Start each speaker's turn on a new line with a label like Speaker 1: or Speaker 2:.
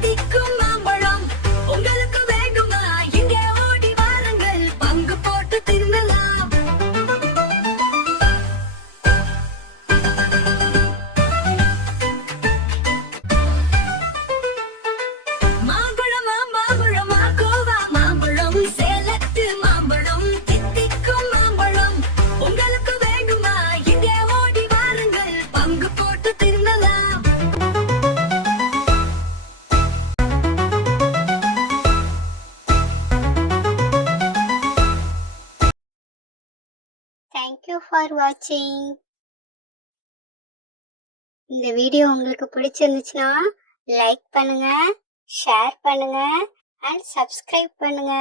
Speaker 1: Mítico. Thank you for வாட்சிங் இந்த video உங்களுக்கு பிடிச்சிருந்துச்சுன்னா லைக் பண்ணுங்க ஷேர் பண்ணுங்க அண்ட் சப்ஸ்கிரைப் பண்ணுங்க.